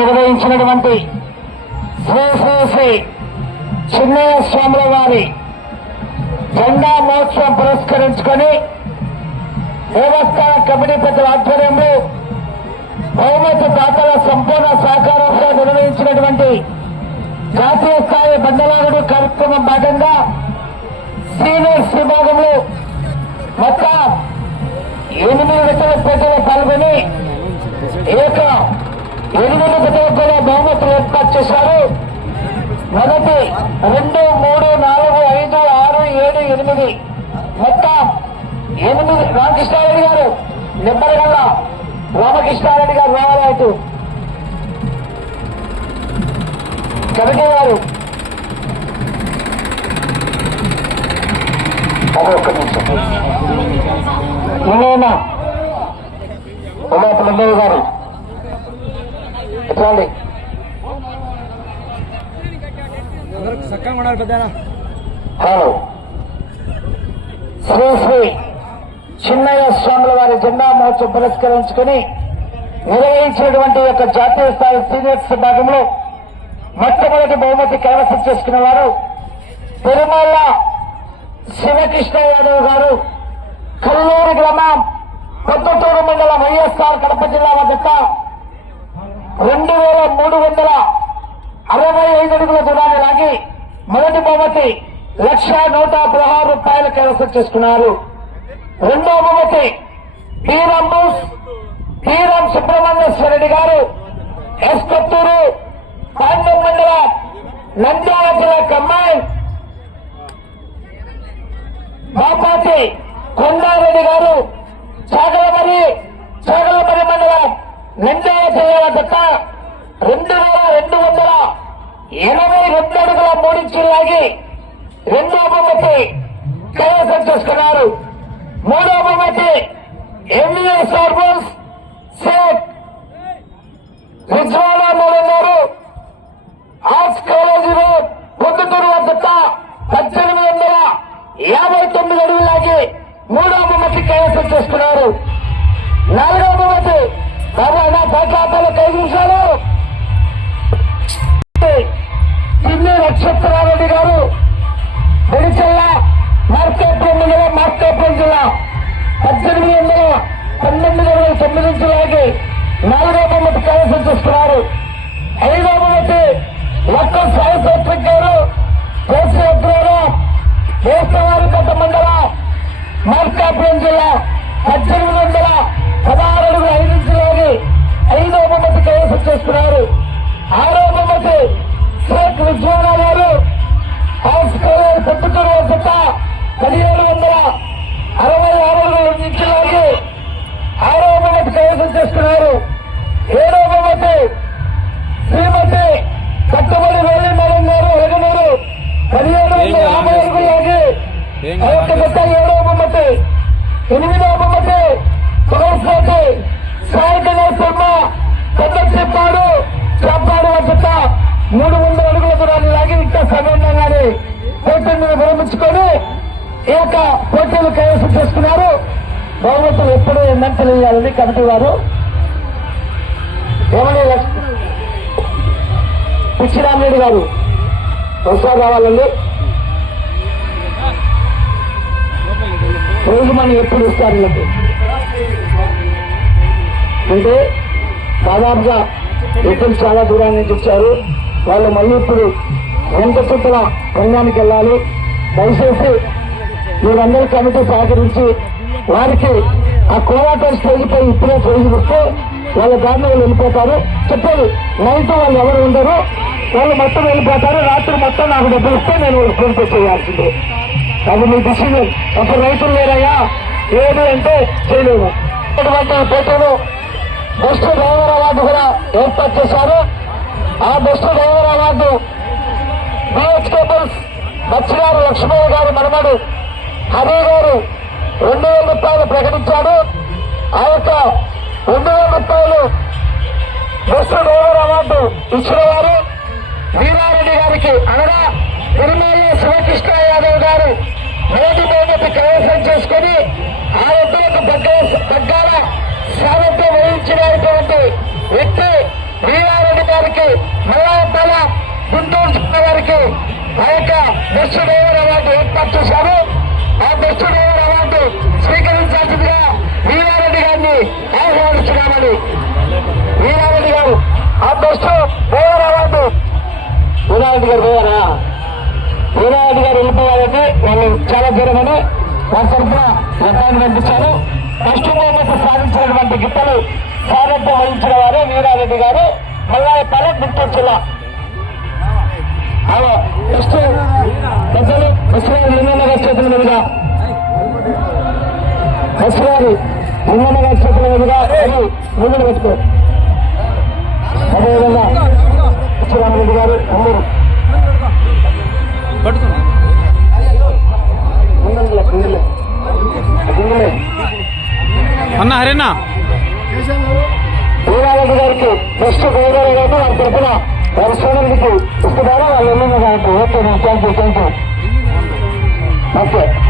నిర్వహించినటువంటి శ్రీ శ్రీ శ్రీ చిన్నయ్య స్వాముల వారి జెండా మహోత్సవం పురస్కరించుకొని దేవస్థాన కమిటీ పెద్దల ఆధ్వర్యంలో బహుమతి దాతల సంపూర్ణ సహకారంతో నిర్వహించినటువంటి జాతీయ స్థాయి బండలాగడు కార్యక్రమం భాగంగా సీనియర్స్ విభాగంలో మొత్తం ఎనిమిది గంటల ప్రజలు పాల్గొని ఏక ఎనిమిది గంటలకు బహుమతి బహుమతులు ఏర్పాటు చేశారు. మొదటి రెండు మూడు నాలుగు ఐదు ఆరు ఏడు ఎనిమిది. మొత్తం ఎనిమిది రామకృష్ణారెడ్డి గారు నిబ్బరగల్ల రామకృష్ణారెడ్డి గారు రావాలి కమిటీ గారు అదే నిమిషం. లింగయ్య గారు. ఎట్లండి హలో. శ్రీ శ్రీ చిన్నయ్య స్వాముల వారి జెండా మహోత్సవం పురస్కరించుకుని నిర్వహించినటువంటి యొక్క జాతీయ స్థాయి సీనియర్స్ విభాగంలో మొట్టమొదటి బహుమతి కైవసం చేసుకున్న వారు తిరుమల శివకృష్ణ యాదవ్ గారు. కల్లూరి గ్రామం పొద్దుటూరు మండలం వైఎస్ఆర్ కడప జిల్లా వద్ద రెండు వేల మూడు వందల అరవై ఐదు అడుగుల దూరాన్ని లాగి మొదటి బహుమతి లక్ష నూట పదహారు రూపాయలు కైవసం చేసుకున్నారు. రెండో బహుమతి పీరమ్ము పీరం సుబ్రహ్మణ్యేశ్వర రెడ్డి గారు ఎస్ కొత్తూరు పాండం మండలం నంద్యాల జిల్లా కమ్మాయి బాపాటి కొండారెడ్డి గారు చాగలమరి చాగలమరి మండలం నంద్యాల జిల్లాల చెత్త రెండు వేల రెండు వందల ఎనభై రెండు అడుగుల మూడించి లాగి రెండో బొమ్మతి కైవసం చేసుకున్నారు. మూడో బొమ్మతి ఎంఈఎస్ ఆర్బోస్ సేట్ రిజ్వానా మూడున్నారు ఆర్ట్స్ కాలేజీ రోడ్ పొద్దుటూరు వద్ద పద్దెనిమిది వందల యాభై తొమ్మిది అడుగులాగి మూడో బొమ్మతి కైవసం చేసుకున్నారు నాలుగో బొమ్మతి బాబా నా పాఠాతలు ఐదు నిమిషాలు పిల్లి నక్షత్రారెడ్డి గారు వెడిచెల్ల మార్కాపురం మండలం మార్కాపురం జిల్లా పద్దెనిమిది వందల పన్నెండు వందల తొమ్మిది నుంచి లాగి నాలుగో బొమ్మతి కైవసం చేసుకున్నారు ఐదో బొమ్మతి లక్క సాయి గారు కేసీ అగ్రహారం వేసవారిపేట మార్కాపురం జిల్లా పద్దెనిమిది వందల పదహారు అడుగుల ఐదు నుంచి ఐదో బొమ్మతి కైవసం చేసుకున్నారు ఆరో బొమ్మతి షేక్ విజ్వానా గారు హౌస్ కలర్ పొద్దుటూరు వద్ద పదిహేడు వందల అరవై ఆరు అడుగుల నుంచి ఆరో బొమ్మతి కైవసం చేసుకున్నారు మూడు వందల అడుగుల దూరాన్ని లాగి ఇంకా సమయంగానే మీద విరమించుకొని ఈ యొక్క పోటీలు కైవసం చేసుకున్నారు. బహుమతులు ఎప్పుడు ఏందని తెలియాలని కమిటీ వారు ఏమని పిచ్చిరామరెడ్డి గారు ఒకసారి రావాలండి. రోజు మనం ఎప్పుడు ఇస్తారు వీళ్ళకి అంటే దాదాపుగా ఎప్పుడు చాలా దూరం నుంచి వచ్చారు. వాళ్ళు మళ్ళీ ఇప్పుడు వెంట చుట్టల రంగానికి వెళ్ళాలి. దయచేసి మీరందరి కమిటీ సహకరించి వారికి ఆ కోలాటం స్టేజ్ పై ఇప్పుడే స్టేజ్ వస్తే వాళ్ళ దారిని వాళ్ళు వెళ్ళిపోతారు. చెప్పేది నైట్ వాళ్ళు ఎవరు ఉండరు? వాళ్ళు మొత్తం వెళ్ళిపోతారు. రాత్రి మొత్తం నాకు డబ్బులు ఇస్తే నేను వాళ్ళు ఫోన్ పే చేయాల్సిందే. అది మీ డిసిజన్ అసలు రైతులు లేరయ్యా? ఏది అంటే చేయలేము. అటువంటి పోటీలు బెస్ట్ డ్రైవర్ అవార్డు కూడా ఏర్పాటు చేశారు. ఆ bus driver award B H Matsyagaru Lakshmaiah garu మనమడు హరి గారు రెండు వేల రూపాయలు ప్రకటించాడు. ఆ యొక్క రెండు వేల రూపాయలు బెస్ట్ డ్రైవర్ అవార్డు ఇచ్చిన వారు. గుంటూరు జిల్లా వారికి ఆ యొక్క బెస్ట్ డ్రైవర్ అవార్డు ఏర్పాటు చేశారు. ఆ బెస్ట్ డ్రైవర్ అవార్డు స్వీకరించాల్సిందిగా వీరారెడ్డి గారిని ఆహ్వానిస్తున్నామని. వీరారెడ్డి గారు ఆ బెస్ట్ డ్రైవర్ అవార్డు. వీరారెడ్డి గారు పోయారా? వీరారెడ్డి గారు వెళ్ళిపోయారంటే వాళ్ళు చాలా దూరమని వారి తరఫున నిర్ణయాన్ని పంపించారు. ఫస్ట్ మూమెంట్ సాధించినటువంటి గిట్టలు సారథ్యం వహించిన వారే వీరారెడ్డి గారు. మల్లాయపాలెం గుంటూరు జిల్లా. ఫస్ట్ పెద్దలు ముస్లిం నిన్న చేతుల మీదుగా. ముస్లిం నిన్న చేతుల మీదుగా ముందుకు పెట్టుకో అదేవిధంగా గారు అందరూ. ముందులే అన్న హరేనా. వీరారెడ్డి గారికి బెస్ట్ గోదావరి గారు వారి తరఫున. और उसके बारे वाले में मैं जानती हूँ तो रिचार्ज रिचार्ज ओके